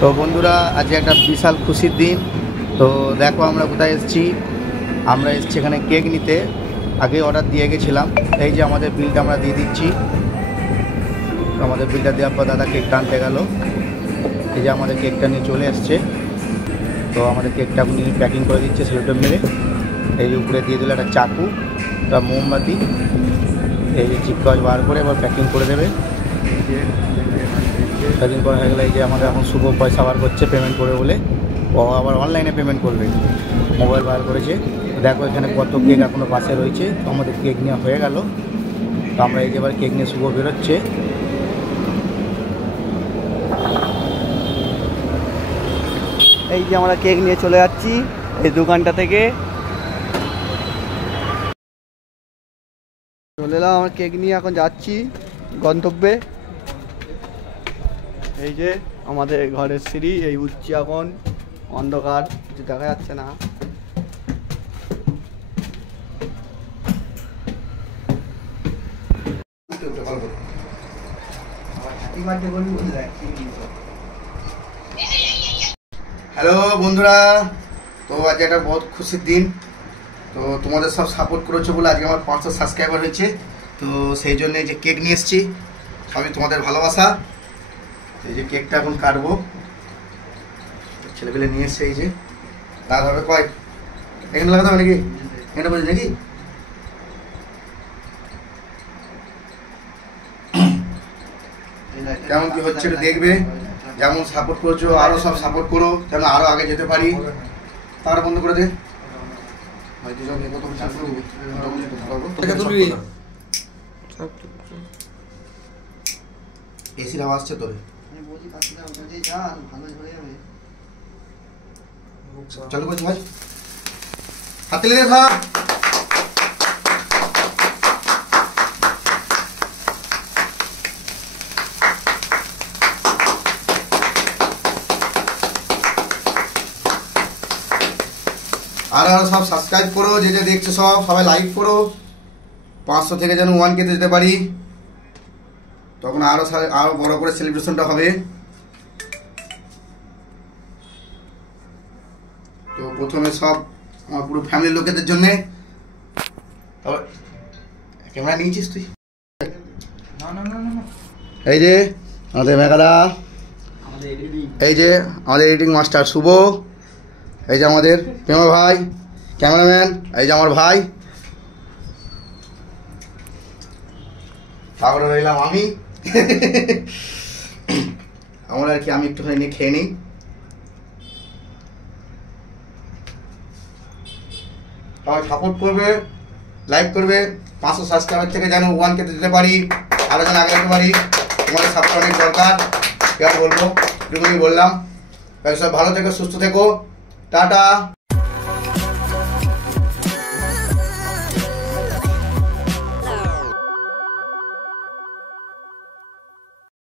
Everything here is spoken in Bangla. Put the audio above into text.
তো বন্ধুরা, আজকে একটা বিশাল খুশির দিন। তো দেখো আমরা কোথায় এসেছি। আমরা এসেছি এখানে কেক নিতে। আগে অর্ডার দিয়ে গেছিলাম। এই যে আমাদের বিলটা আমরা দিয়ে দিচ্ছি। আমাদের বিলটা দেওয়ার পর দাদা কেকটা আনতে গেল। এই যে আমাদের কেকটা নিয়ে চলে এসছে। তো আমাদের কেকটা উনি প্যাকিং করে দিচ্ছে সেলোটেপ মেরে। এই যে উপরে দিয়ে দিল একটা চাকু, একটা মোমবাতি। এই যে চিপকাজ বার করে এবার প্যাকিং করে দেবে। প্যাকিং করা হয়ে গেলে এই যে আমাদের এখন শুভ পয়সা বার করছে পেমেন্ট করে বলে। ও আবার অনলাইনে পেমেন্ট করবে, মোবাইল বার করেছে। দেখো এখানে কত কেক এখনও পাশে রয়েছে। তো আমাদের কেক নেওয়া হয়ে গেল। তো আমরা এই যে এবার কেক নিয়ে শুভ বেরোচ্ছে। এই যে আমরা কেক নিয়ে চলে যাচ্ছি এই দোকানটা থেকে। চলে এলাম আমরা কেক নিয়ে, এখন যাচ্ছি গন্তব্যে। এই যে আমাদের ঘরের সিঁড়ি, এই উঠছি এখন। অন্ধকার, কিছু দেখা যাচ্ছে না। হ্যালো বন্ধুরা, তো আজ একটা বহুত খুশির দিন। তো তোমাদের সব সাপোর্ট করেছো বলে আজকে আমার 500 সাবস্ক্রাইবার হয়েছে। তো সেই জন্য এই যে কেক নিয়ে এসেছি, সবই তোমাদের ভালোবাসা। এই যে কেকটা এখন কাটবো। ছেলেপেলে নিয়ে এসছে। এই যে লাগাতে হবে কয়, এখানে লাগাতে হবে নাকি? এখানে বলছি নাকি? কেমন কি হচ্ছে একটু দেখবে। যেমন সাপোর্ট করছো আরো সব সাপোর্ট করো, যেন আরো আগে যেতে পারি। তার বন্ধ করে দে। এসির আওয়াজ আসছে তোর। চলো করছি ভাই, হাতে লেগে থাক। আর সব সাবস্ক্রাইব করো, যে যে দেখছো সবাই লাইক করো। 500 থেকে যেন 1K তে যেতে পারি, তখন আরো বড় করে সেলিব্রেশনটা হবে। তো প্রথমে সব আমার পুরো ফ্যামিলির লোকেদের জন্য। ক্যামেরা নিয়েছিস তুই? এই যে আমাদের মেঘাদা, এই যে আমাদের এডিটিং মাস্টার শুভ, এই যে আমাদের প্রেমা ভাই ক্যামেরাম্যান, এই যে আমার ভাই। তারপরে রইলাম আমি। আমরা আর কি, আমি একটুখানি নিয়ে খেয়ে নিই। সবাই সাপোর্ট করবে, লাইক করবে। 500 সাবস্ক্রাইবার থেকে যেন 1K তে যেতে পারি, আরো যেন আগে যেতে পারি। তোমাদের সাপোর্ট অনেক দরকার। কি আর বলবো, এটুকুনি বললাম। সব ভালো থেকো, সুস্থ থেকো, টাটা।